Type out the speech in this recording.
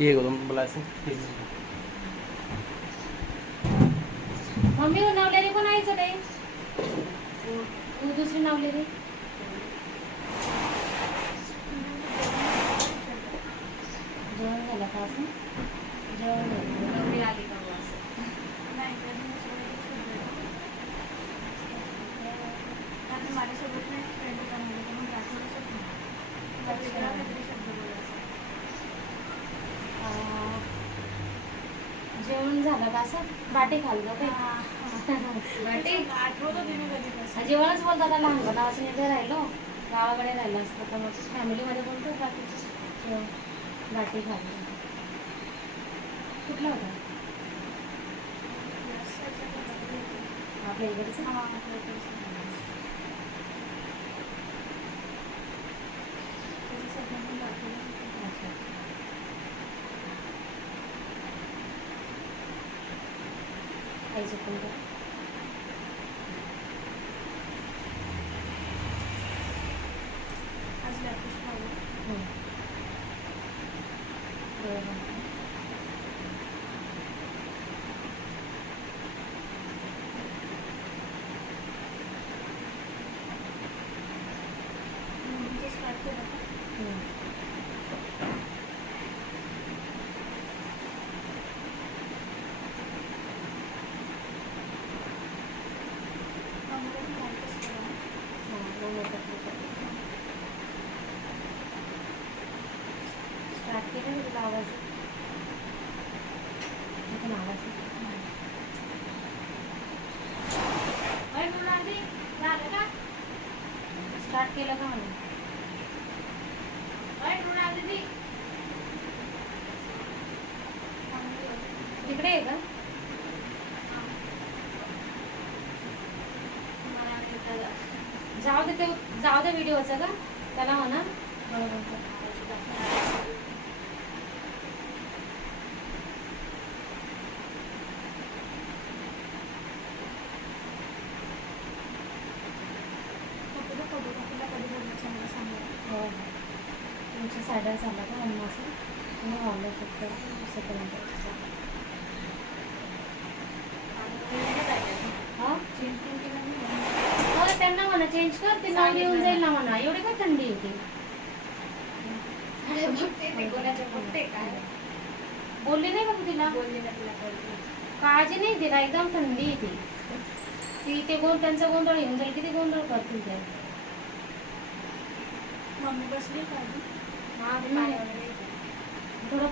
ये करून मला असं मम्मी नवलेली पण आईचं काही दुसरी नवलेली जेवण झालं का असं जेवण नवरी आली का मग असं माझ्यासोबत नाही फ्रेंड होता म्हणजे मग जेवण झालं का असं बाटी खाल्लं काही बाटी आठवत होती मी कधीपासून जेवणच बोलतो आता लहानपणापासून इथे राहिलो गावाकडे राहिलं असतं तर मग फॅमिलीमध्ये बोलतो बाकीचं बाटी खाल्लं कुठला होता आपल्या इकडचं खायचं पण आज लॅपटॉप खाल्लं बरोबर स्टार्ट केलं स्टार्ट केलं ना तुला आवाज इथून आवाज झालं का स्टार्ट केलं का म्हणून तिकडे आहे का जाऊ दे व्हिडिओचं का त्याला म्हणा बरोबर हो तुमच्या साड्या झाला का अन्न असं तुम्ही हॉलला फक्त सेकंड हां हो त्यांना म्हणा चेंज कर ते नाव येऊन जाईल ना म्हणा एवढी काय थंडी येते बोलली नाही का तू तिला काळजी नाही तिला एकदम थंडी येते ती ते त्यांचा गोंधळ येऊन जाईल किती गोंधळ करतील ते मम्मी बसली का थोडं